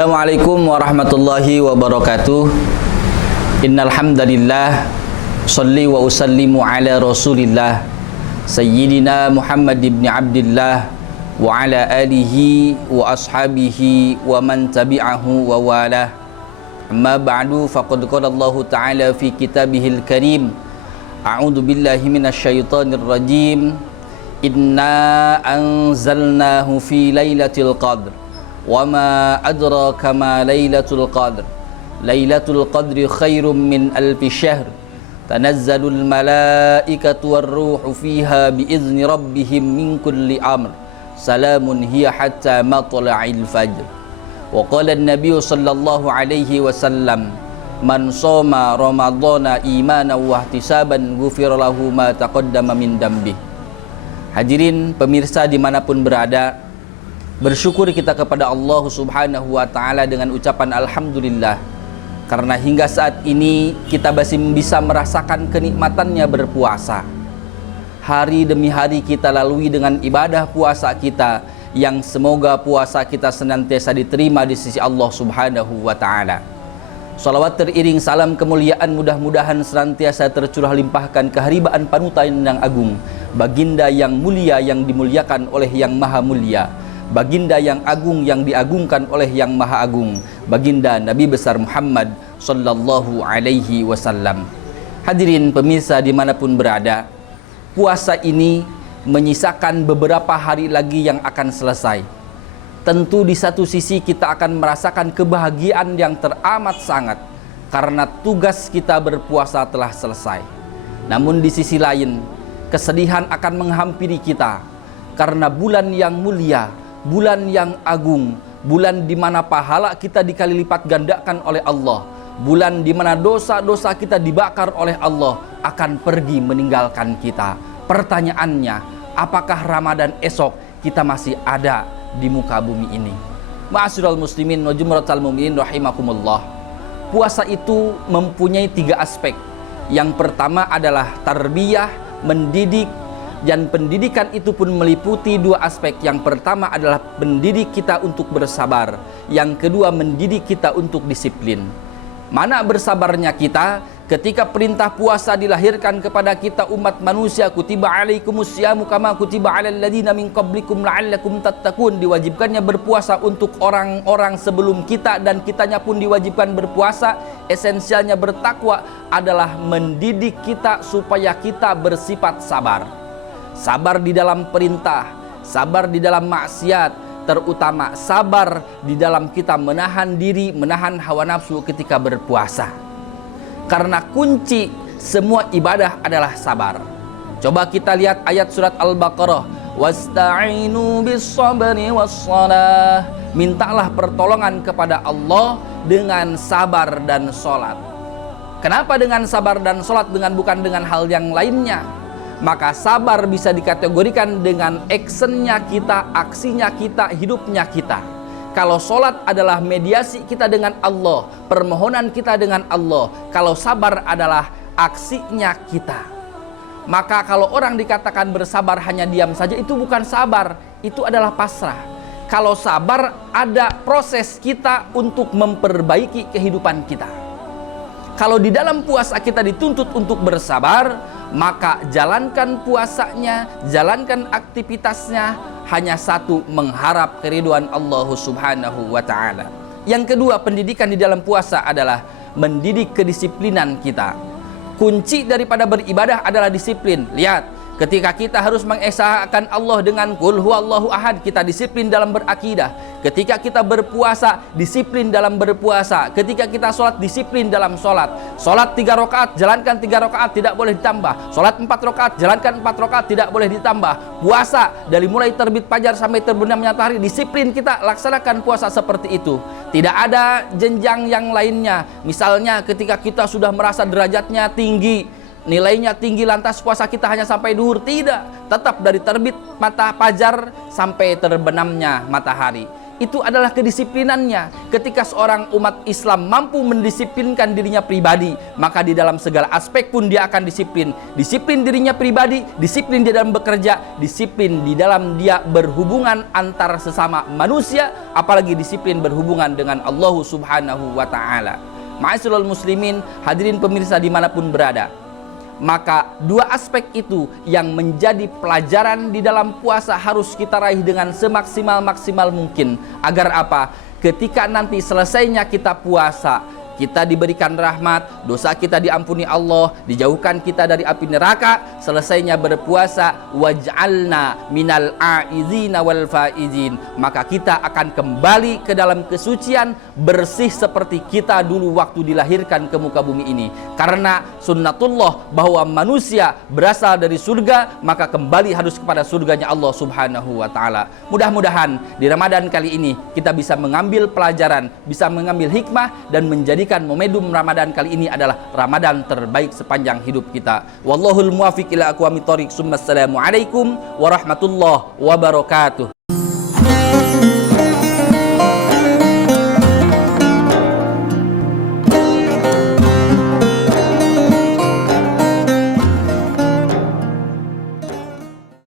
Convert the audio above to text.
Assalamualaikum warahmatullahi wabarakatuh. Innal hamdalillah shalli wa usallimu ala Rasulillah Sayyidina Muhammad ibn Abdillah wa ala alihi wa ashabihi wa man tabi'ahu wa walah. Amma ba'du, faqad qala Allah Ta'ala fi kitabihil karim, a'udzu billahi minasyaitonir rajim. Inna anzalnahu fi lailatul qadr wa ma adraka ma lailatul qadr. Lailatul qadri khairum min alfi syahr. Tanazzalul malaikatu warruhu fiha biizni rabbihim min kulli amr. Salamun hiya hatta matla'il fajr. Wa qala an-nabiy sallallahu alaihi wasallam, man shoma ramadhana imanan wa ihtisaban ghufira lahu ma taqaddama min dambi. Hadirin pemirsa dimanapun berada, bersyukur kita kepada Allah Subhanahu wa Ta'ala dengan ucapan Alhamdulillah, karena hingga saat ini kita masih bisa merasakan kenikmatannya berpuasa. Hari demi hari kita lalui dengan ibadah puasa kita, yang semoga puasa kita senantiasa diterima di sisi Allah Subhanahu wa Ta'ala. Salawat teriring salam kemuliaan mudah-mudahan senantiasa tercurah limpahkan keharibaan panutan yang agung, baginda yang mulia yang dimuliakan oleh yang maha mulia, baginda yang agung yang diagungkan oleh yang maha agung, baginda Nabi besar Muhammad sallallahu alaihi wasallam. Hadirin pemirsa dimanapun berada, puasa ini menyisakan beberapa hari lagi yang akan selesai. Tentu di satu sisi kita akan merasakan kebahagiaan yang teramat sangat karena tugas kita berpuasa telah selesai. Namun di sisi lain, kesedihan akan menghampiri kita karena bulan yang mulia, bulan yang agung, bulan di mana pahala kita dikali lipat gandakan oleh Allah, bulan di mana dosa-dosa kita dibakar oleh Allah akan pergi meninggalkan kita. Pertanyaannya, apakah Ramadan esok kita masih ada di muka bumi ini? Ma'asyiral muslimin wa jumratal mu'minin rahimakumullah. Puasa itu mempunyai 3 aspek. Yang pertama adalah tarbiyah, mendidik, dan pendidikan itu pun meliputi 2 aspek. Yang pertama adalah mendidik kita untuk bersabar, yang kedua mendidik kita untuk disiplin. Mana bersabarnya kita ketika perintah puasa dilahirkan kepada kita umat manusia? Kutiba alaikumus syamu kama kutiba alal ladina min qablikum la'allakum tattaqun. Diwajibkannya berpuasa untuk orang-orang sebelum kita, dan kitanya pun diwajibkan berpuasa. Esensialnya bertakwa adalah mendidik kita supaya kita bersifat sabar. Sabar di dalam perintah, sabar di dalam maksiat, terutama sabar di dalam kita menahan diri, menahan hawa nafsu ketika berpuasa. Karena kunci semua ibadah adalah sabar. Coba kita lihat ayat surat Al-Baqarah, wasta'inu bis-sabri was-shalah. Mintalah pertolongan kepada Allah dengan sabar dan sholat. Kenapa dengan sabar dan sholat bukan dengan hal yang lainnya? Maka sabar bisa dikategorikan dengan actionnya kita, aksinya kita, hidupnya kita. Kalau sholat adalah mediasi kita dengan Allah, permohonan kita dengan Allah. Kalau sabar adalah aksinya kita. Maka kalau orang dikatakan bersabar hanya diam saja, itu bukan sabar, itu adalah pasrah. Kalau sabar ada proses kita untuk memperbaiki kehidupan kita. Kalau di dalam puasa kita dituntut untuk bersabar, maka jalankan puasanya, jalankan aktivitasnya hanya satu, mengharap keriduan Allah Subhanahu wa Ta'ala. Yang kedua, pendidikan di dalam puasa adalah mendidik kedisiplinan kita. Kunci daripada beribadah adalah disiplin. Lihat, ketika kita harus mengesahkan Allah dengan qul huwallahu ahad, kita disiplin dalam berakidah. Ketika kita berpuasa, disiplin dalam berpuasa. Ketika kita sholat, disiplin dalam sholat. Sholat 3 rakaat, jalankan 3 rakaat, tidak boleh ditambah. Sholat 4 rakaat, jalankan 4 rakaat, tidak boleh ditambah. Puasa dari mulai terbit fajar sampai terbenamnya matahari, disiplin kita laksanakan puasa seperti itu. Tidak ada jenjang yang lainnya. Misalnya ketika kita sudah merasa derajatnya tinggi, nilainya tinggi, lantas puasa kita hanya sampai duhur, tidak. Tetap dari terbit mata fajar sampai terbenamnya matahari. itu adalah kedisiplinannya. Ketika seorang umat Islam mampu mendisiplinkan dirinya pribadi, maka di dalam segala aspek pun dia akan disiplin. Disiplin dirinya pribadi, disiplin di dalam bekerja, disiplin di dalam dia berhubungan antar sesama manusia, apalagi disiplin berhubungan dengan Allah Subhanahu wa ta'ala. Ma'asyiral muslimin, hadirin pemirsa dimanapun berada, maka dua aspek itu yang menjadi pelajaran di dalam puasa harus kita raih dengan semaksimal-maksimal mungkin. Agar apa? Ketika nanti selesainya kita puasa, kita diberikan rahmat, dosa kita diampuni Allah, dijauhkan kita dari api neraka, selesainya berpuasa, waj'alna minal a'izina wal faizin, maka kita akan kembali ke dalam kesucian, bersih seperti kita dulu waktu dilahirkan ke muka bumi ini. Karena sunnatullah bahwa manusia berasal dari surga, maka kembali harus kepada surganya Allah Subhanahu wa ta'ala. Mudah-mudahan di Ramadan kali ini kita bisa mengambil pelajaran, bisa mengambil hikmah, dan menjadikan momentum Ramadan kali ini adalah Ramadan terbaik sepanjang hidup kita. Wallahul muwaffiq ila aqwamit thoriq. Assalamualaikum warahmatullahi wabarakatuh.